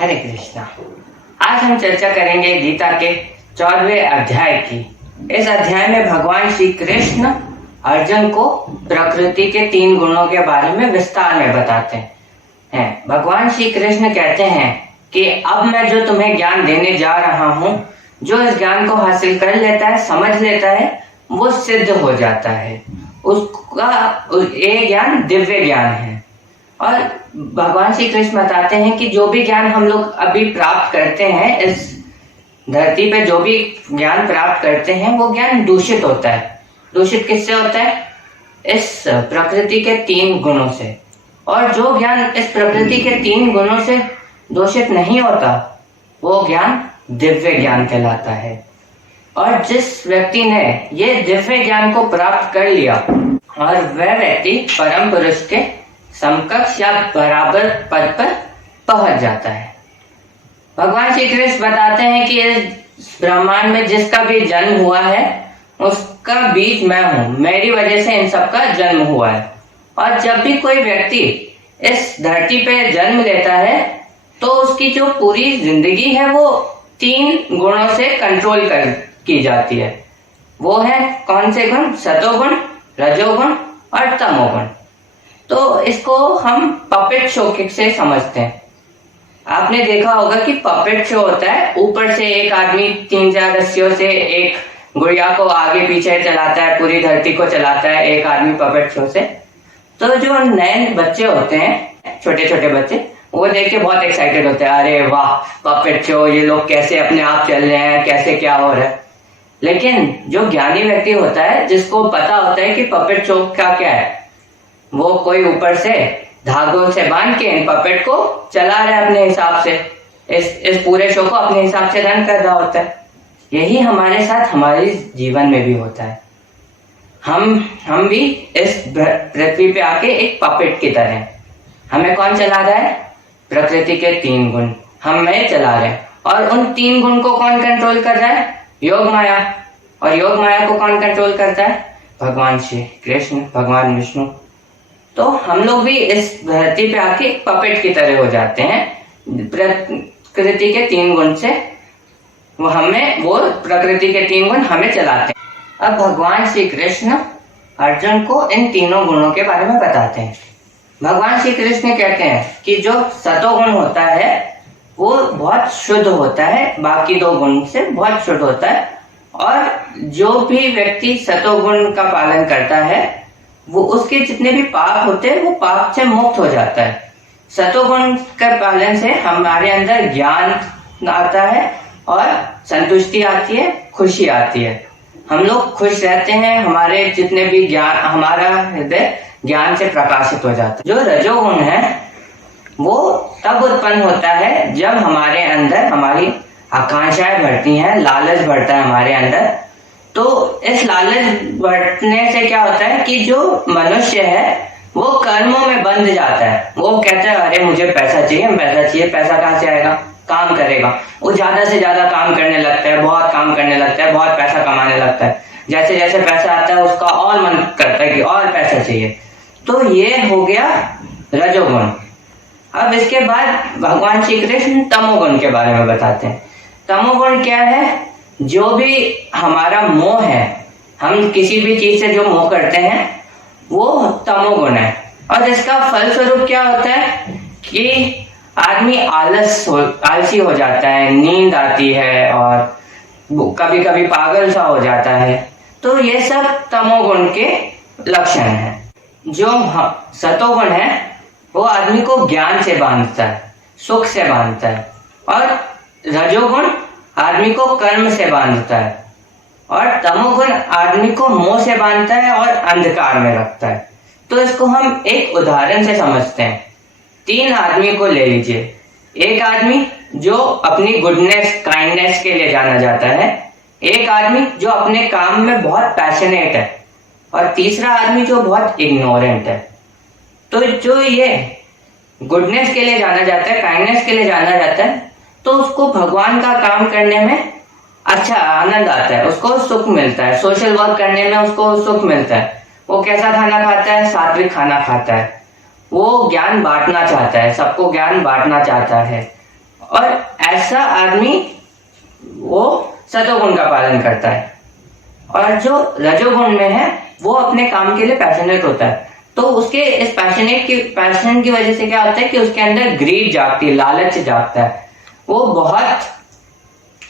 हरे कृष्णा। आज हम चर्चा करेंगे गीता के 14वें अध्याय की। इस अध्याय में भगवान श्री कृष्ण अर्जुन को प्रकृति के 3 गुणों के बारे में विस्तार में बताते हैं। भगवान श्री कृष्ण कहते हैं कि अब मैं जो तुम्हें ज्ञान देने जा रहा हूँ, जो इस ज्ञान को हासिल कर लेता है, समझ लेता है, वो सिद्ध हो जाता है। उसका ये ज्ञान दिव्य ज्ञान है। और भगवान श्री कृष्ण बताते हैं कि जो भी ज्ञान हम लोग अभी प्राप्त करते हैं, इस धरती पे जो भी ज्ञान प्राप्त करते हैं, वो ज्ञान दूषित होता है। दूषित किससे होता है? इस प्रकृति के 3 गुणों से। और जो ज्ञान इस प्रकृति के 3 गुणों से दूषित नहीं होता, वो ज्ञान दिव्य ज्ञान कहलाता है। और जिस व्यक्ति ने ये दिव्य ज्ञान को प्राप्त कर लिया, और वह व्यक्ति परम पुरुष के समकक्ष या बराबर पद पर पहुंच जाता है। भगवान श्री कृष्ण बताते हैं कि इस ब्रह्मांड में जिसका भी जन्म हुआ है, उसका बीज मैं हूं। मेरी वजह से इन सबका जन्म हुआ है। और जब भी कोई व्यक्ति इस धरती पे जन्म लेता है, तो उसकी जो पूरी जिंदगी है वो 3 गुणों से कंट्रोल की जाती है। वो है कौन से गुण? सतोगुण, रजोगुण और तमोगुण। तो इसको हम पपेट शो से समझते हैं। आपने देखा होगा कि पपेट शो होता है, ऊपर से एक आदमी 3-4 रस्सियों से एक गुड़िया को आगे पीछे चलाता है, पूरी धरती को चलाता है एक आदमी पपेट शो से। तो जो नए बच्चे होते हैं, छोटे छोटे बच्चे, वो देख के बहुत एक्साइटेड होते हैं, अरे वाह पपेट शो, ये लोग कैसे अपने आप चल रहे हैं, कैसे क्या हो रहा है। लेकिन जो ज्ञानी व्यक्ति होता है, जिसको पता होता है कि पपेट शो का क्या है, वो कोई ऊपर से धागों से बांध के इन पपेट को चला रहा है अपने हिसाब से, इस पूरे शो को अपने हिसाब से रन कर रहा होता है। यही हमारे साथ हमारे जीवन में भी होता है। हम भी इस पृथ्वी पे आके एक पपेट की तरह हैं। हमें कौन चला रहा है? प्रकृति के 3 गुण हमें चला रहे हैं। और उन 3 गुण को कौन कंट्रोल कर रहा है? योग माया। और योग माया को कौन कंट्रोल करता है? भगवान श्री कृष्ण, भगवान विष्णु। तो हम लोग भी इस धरती पे आके पपेट की तरह हो जाते हैं। प्रकृति के 3 गुण से वो प्रकृति के 3 गुण हमें चलाते हैं। अब भगवान श्री कृष्ण अर्जुन को इन तीनों गुणों के बारे में बताते हैं। भगवान श्री कृष्ण कहते हैं कि जो सतोगुण होता है वो बहुत शुद्ध होता है, बाकी 2 गुण से बहुत शुद्ध होता है। और जो भी व्यक्ति सतोगुण का पालन करता है, वो उसके जितने भी पाप होते हैं, वो पाप से मुक्त हो जाता है। सतोगुण के पालन से हमारे अंदर ज्ञान आता है और संतुष्टि आती है, खुशी आती है। हम लोग खुश रहते हैं, हमारे जितने भी ज्ञान, हमारा हृदय ज्ञान से प्रकाशित हो जाता है। जो रजोगुण है वो तब उत्पन्न होता है जब हमारे अंदर हमारी आकांक्षाएं बढ़ती हैं, लालच बढ़ता है हमारे अंदर। तो इस लालच बढ़ने से क्या होता है कि जो मनुष्य है वो कर्मों में बंध जाता है। वो कहता है अरे मुझे पैसा चाहिए, पैसा चाहिए। पैसा कहाँ से आएगा? काम करेगा। वो ज्यादा से ज्यादा काम करने लगता है, बहुत काम करने लगता है, बहुत पैसा कमाने लगता है। जैसे जैसे पैसा आता है, उसका और मन करता है कि और पैसा चाहिए। तो ये हो गया रजोगुण। अब इसके बाद भगवान श्री कृष्ण तमोगुण के बारे में बताते हैं। तमोगुण क्या है? जो भी हमारा मोह है, हम किसी भी चीज से जो मोह करते हैं, वो तमोगुण है। और इसका फलस्वरूप क्या होता है कि आदमी आलसी हो जाता है, नींद आती है और कभी कभी पागल सा हो जाता है। तो ये सब तमोगुण के लक्षण हैं। जो सतोगुण है वो आदमी को ज्ञान से बांधता है, सुख से बांधता है। और रजोगुण आदमी को कर्म से बांधता है। और तमोगुण आदमी को मोह से बांधता है और अंधकार में रखता है। तो इसको हम एक उदाहरण से समझते हैं। 3 आदमी को ले लीजिए। एक आदमी जो अपनी गुडनेस, काइंडनेस के लिए जाना जाता है, एक आदमी जो अपने काम में बहुत पैशनेट है, और तीसरा आदमी जो बहुत इग्नोरेंट है। तो जो ये गुडनेस के लिए जाना जाता है, काइंडनेस के लिए जाना जाता है, तो उसको भगवान का काम करने में अच्छा आनंद आता है, उसको सुख मिलता है। सोशल वर्क करने में उसको सुख मिलता है। वो कैसा खाना खाता है? सात्विक खाना खाता है। वो ज्ञान बांटना चाहता है, सबको ज्ञान बांटना चाहता है। और ऐसा आदमी वो सतोगुण का पालन करता है। और जो रजोगुण में है वो अपने काम के लिए पैशनेट होता है। तो उसके इस पैशन की वजह से क्या होता है कि उसके अंदर ग्रीड जागती है, लालच जागता है। वो बहुत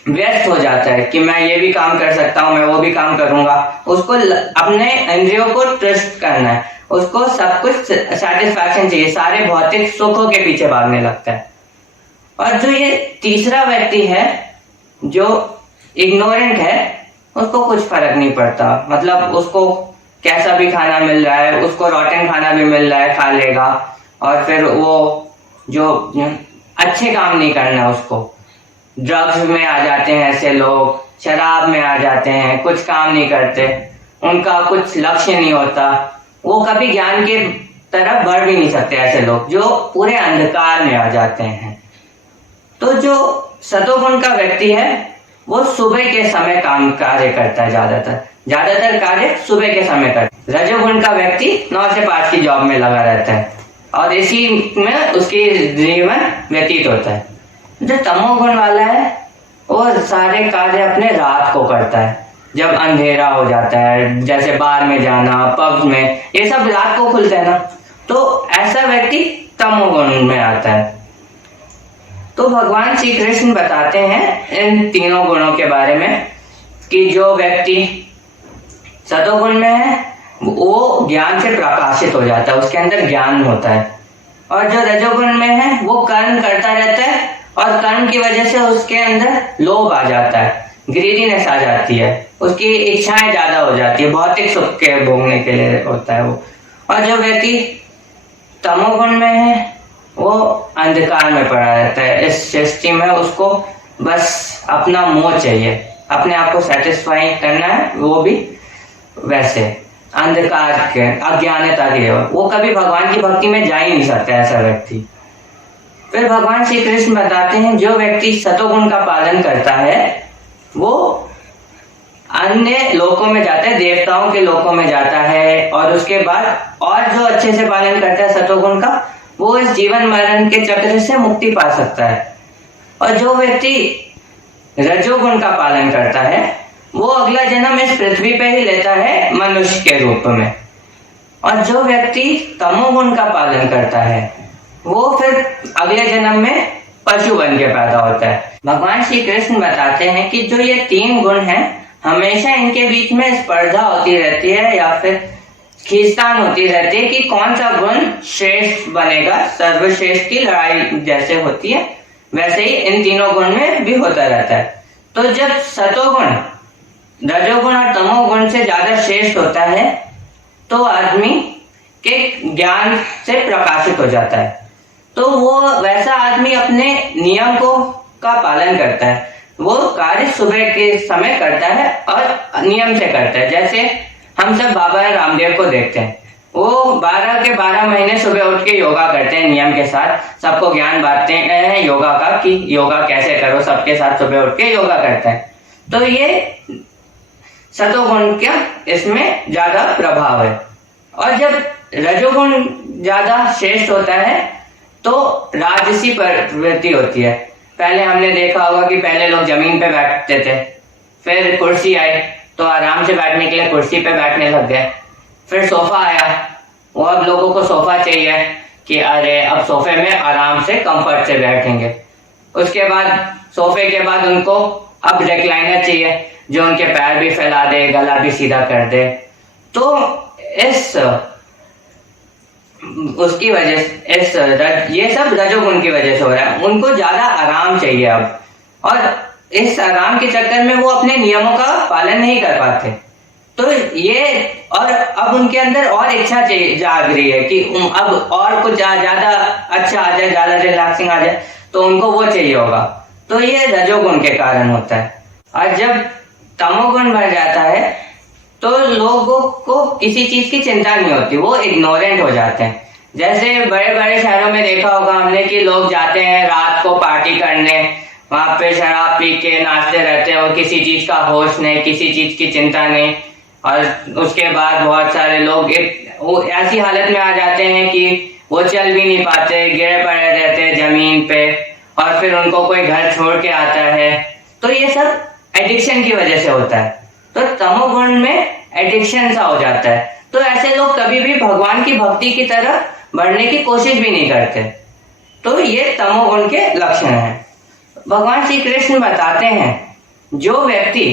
व्यस्त हो जाता है कि मैं ये भी काम कर सकता हूँ, मैं वो भी काम करूंगा। उसको अपने इंद्रियों को ट्रस्ट करना है, उसको सब कुछ सेटिस्फैक्शन चाहिए, सारे भौतिक सुखों के पीछे भागने लगता है। और जो ये तीसरा व्यक्ति है जो इग्नोरेंट है, उसको कुछ फर्क नहीं पड़ता, मतलब उसको कैसा भी खाना मिल रहा है, उसको रॉटन खाना भी मिल रहा है, खा लेगा। और फिर वो जो अच्छे काम नहीं करना, उसको ड्रग्स में आ जाते हैं ऐसे लोग, शराब में आ जाते हैं, कुछ काम नहीं करते, उनका कुछ लक्ष्य नहीं होता, वो कभी ज्ञान के तरफ बढ़ भी नहीं सकते। ऐसे लोग जो पूरे अंधकार में आ जाते हैं। तो जो सतोगुण का व्यक्ति है वो सुबह के समय काम कार्य करता है, ज्यादातर कार्य सुबह के समय करता है। रजोगुण का व्यक्ति 9 से 5 की जॉब में लगा रहता है और इसी में उसकी जीवन व्यतीत होता है। जो तमोगुण वाला है वो सारे कार्य अपने रात को करता है, जब अंधेरा हो जाता है, जैसे बार में जाना, पब में, ये सब रात को खुलते हैं ना, तो ऐसा व्यक्ति तमोगुण में आता है। तो भगवान श्री कृष्ण बताते हैं इन तीनों गुणों के बारे में कि जो व्यक्ति सतोगुण में है वो ज्ञान से प्रकाशित हो जाता है, उसके अंदर ज्ञान होता है। और जो रजोगुण में है वो कर्म करता रहता है और कर्म की वजह से उसके अंदर लोभ आ जाता है, ग्रीडीनेस आ जाती है, उसकी इच्छाएं ज्यादा हो जाती है, भौतिक सुख के भोगने के लिए होता है वो। और जो व्यक्ति तमोगुण में है वो अंधकार में पड़ा रहता है, इस सृष्टि में उसको बस अपना मोह चाहिए, अपने आप को सेटिस्फाई करना है, वो भी वैसे अंधकार के अज्ञानता के, वो कभी भगवान की भक्ति में जा ही नहीं सकता ऐसा व्यक्ति। फिर भगवान श्री कृष्ण बताते हैं जो व्यक्ति सतोगुण का पालन करता है वो अन्य लोकों में जाता है, देवताओं के लोकों में जाता है। और उसके बाद और जो अच्छे से पालन करता है सतोगुण का, वो इस जीवन मरण के चक्र से मुक्ति पा सकता है। और जो व्यक्ति रजोगुण का पालन करता है वो अगला जन्म इस पृथ्वी पे ही लेता है मनुष्य के रूप में। और जो व्यक्ति तमोगुण का पालन करता है वो फिर अगले जन्म में पशु बन के पैदा होता है। भगवान श्री कृष्ण बताते हैं कि जो ये 3 गुण हैं हमेशा इनके बीच में स्पर्धा होती रहती है या फिर खींचतान होती रहती है कि कौन सा गुण श्रेष्ठ बनेगा। सर्वश्रेष्ठ की लड़ाई जैसे होती है वैसे ही इन तीनों गुण में भी होता रहता है। तो जब सतोगुण रजोगुण और तमोगुण से ज्यादा श्रेष्ठ होता है तो आदमी के ज्ञान से प्रकाशित हो जाता है। तो वो वैसा आदमी अपने नियम का पालन करता है, वो कार्य सुबह के समय करता है और नियम से करता है। जैसे हम सब बाबा रामदेव को देखते हैं, वो 12 के 12 महीने सुबह उठ के योगा करते हैं नियम के साथ, सबको ज्ञान बांटते हैं योगा का कि योगा कैसे करो, सबके साथ सुबह उठ के योगा करते हैं। तो ये सतोगुण का इसमें ज्यादा प्रभाव है। और जब रजोगुण ज्यादा श्रेष्ठ होता है तो राजसी प्रवृत्ति होती है। पहले हमने देखा होगा कि पहले लोग जमीन पे बैठते थे, फिर कुर्सी आई तो आराम से बैठने के लिए कुर्सी पे बैठने लग गए। फिर सोफा आया, वो अब लोगों को सोफा चाहिए कि अरे अब सोफे में आराम से कंफर्ट से बैठेंगे। उसके बाद सोफे के बाद उनको अब रिक्लाइनर चाहिए जो उनके पैर भी फैला दे, गला भी सीधा कर दे। तो इस उसकी वजह ये सब रजोगुण की वजह से हो रहा है। उनको ज्यादा आराम चाहिए अब, और इस आराम के चक्कर में वो अपने नियमों का पालन नहीं कर पाते। तो ये और अब उनके अंदर और इच्छा जाग रही है कि अब और कुछ ज्यादा अच्छा आ जाए, ज्यादा रिलैक्सिंग आ जाए, तो उनको वो चाहिए होगा। तो ये रजोगुण के कारण होता है। और जब तमोगुण बढ़ जाता है तो लोगों को किसी चीज की चिंता नहीं होती, वो इग्नोरेंट हो जाते हैं। जैसे बड़े बड़े शहरों में देखा होगा हमने कि लोग जाते हैं रात को पार्टी करने, वहां पे शराब पी के नाचते रहते हैं और किसी चीज का होश नहीं, किसी चीज की चिंता नहीं। और उसके बाद बहुत सारे लोग वो ऐसी हालत में आ जाते हैं कि वो चल भी नहीं पाते, गिरे पड़े रहते हैं जमीन पे और फिर उनको कोई घर छोड़ के आता है, तो ये सब एडिक्शन की वजह से होता है। तो तमोगुण में एडिक्शन सा हो जाता है, तो ऐसे लोग कभी भी भगवान की भक्ति की तरफ बढ़ने की कोशिश भी नहीं करते। तो ये तमोगुण के लक्षण हैं। भगवान श्री कृष्ण बताते हैं जो व्यक्ति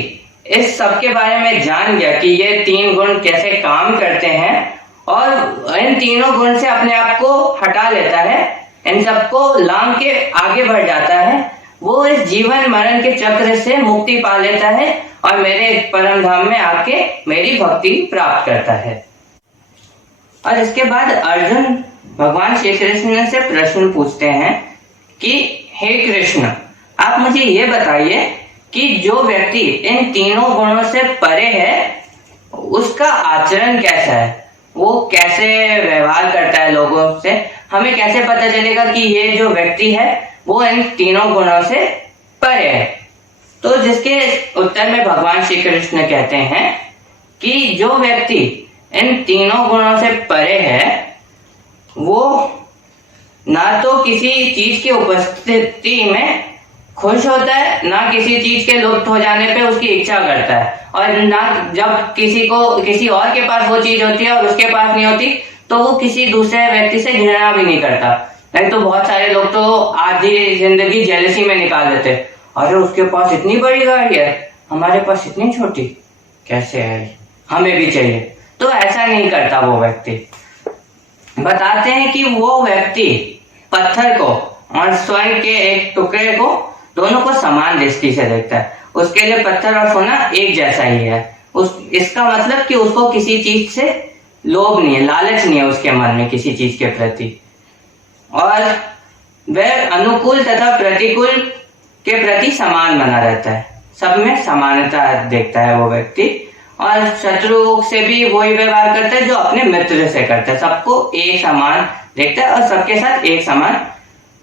इस सब के बारे में जान गया कि ये तीन गुण कैसे काम करते हैं और इन तीनों गुण से अपने आप को हटा लेता है, इन सबको लांघ के आगे बढ़ जाता है, वो इस जीवन मरण के चक्र से मुक्ति पा लेता है और मेरे परम धाम में आके मेरी भक्ति प्राप्त करता है। और इसके बाद अर्जुन भगवान श्री कृष्ण से प्रश्न पूछते हैं कि हे कृष्ण, आप मुझे ये बताइए कि जो व्यक्ति इन तीनों गुणों से परे है उसका आचरण कैसा है, वो कैसे व्यवहार करता है लोगों से, हमें कैसे पता चलेगा कि ये जो व्यक्ति है वो इन तीनों गुणों से परे है। तो जिसके उत्तर में भगवान श्री कृष्ण कहते हैं कि जो व्यक्ति इन तीनों गुणों से परे है वो ना तो किसी चीज की उपस्थिति में खुश होता है, ना किसी चीज के लुप्त हो जाने पे उसकी इच्छा करता है, और ना जब किसी और के पास वो चीज होती है और उसके पास नहीं होती तो वो किसी दूसरे व्यक्ति से घृणा भी नहीं करता। नहीं तो बहुत सारे लोग तो आधी जिंदगी जेलसी में निकाल देते, अरे उसके पास इतनी बड़ी गाड़ी है, हमारे पास इतनी छोटी कैसे है, हमें भी चाहिए। तो ऐसा नहीं करता वो व्यक्ति। बताते हैं कि वो व्यक्ति पत्थर को और स्वर्ण के एक टुकड़े को दोनों को समान दृष्टि से देखता है। उसके लिए पत्थर और सोना एक जैसा ही है। इसका मतलब कि उसको किसी चीज से लोभ नहीं है, लालच नहीं है उसके मन में किसी चीज के प्रति, और वह अनुकूल तथा प्रतिकूल के प्रति समान बना रहता है, सब में समानता देखता है वो व्यक्ति। और शत्रु से भी वही व्यवहार करता है जो अपने मित्र से करता है, सबको एक समान देखता है और सबके साथ एक समान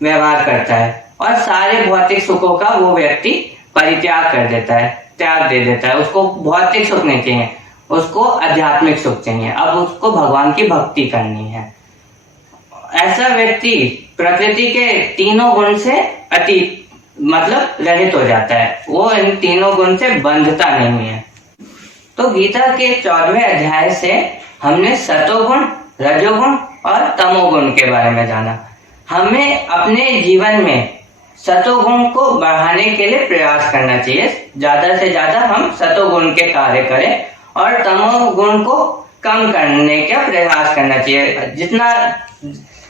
व्यवहार करता है। और सारे भौतिक सुखों का वो व्यक्ति परित्याग कर देता है, त्याग दे देता है। उसको भौतिक सुख नहीं चाहिए, उसको आध्यात्मिक सुख चाहिए, अब उसको भगवान की भक्ति करनी है। ऐसा व्यक्ति प्रकृति के तीनों गुण से अतीत मतलब रहित हो जाता है, वो इन तीनों गुण से बंधता नहीं है। तो गीता के 14वें अध्याय से हमने सतोगुण, रजोगुण और तमोगुण के बारे में जाना। हमें अपने जीवन में सतोगुण को बढ़ाने के लिए प्रयास करना चाहिए, ज्यादा से ज्यादा हम सतोगुण के कार्य करें और तमोगुण को कम करने का प्रयास करना चाहिए। जितना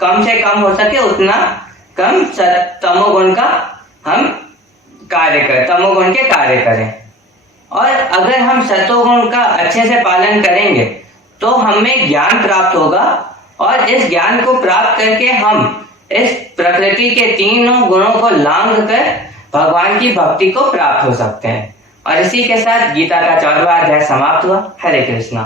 कम से कम हो सके उतना कम तमोगुण का हम तमोगुण के कार्य करें। और अगर हम सतोगुण का अच्छे से पालन करेंगे तो हमें ज्ञान प्राप्त होगा, और इस ज्ञान को प्राप्त करके हम इस प्रकृति के तीनों गुणों को लांघ कर भगवान की भक्ति को प्राप्त हो सकते हैं। और इसी के साथ गीता का 14वां अध्याय समाप्त हुआ। हरे कृष्णा।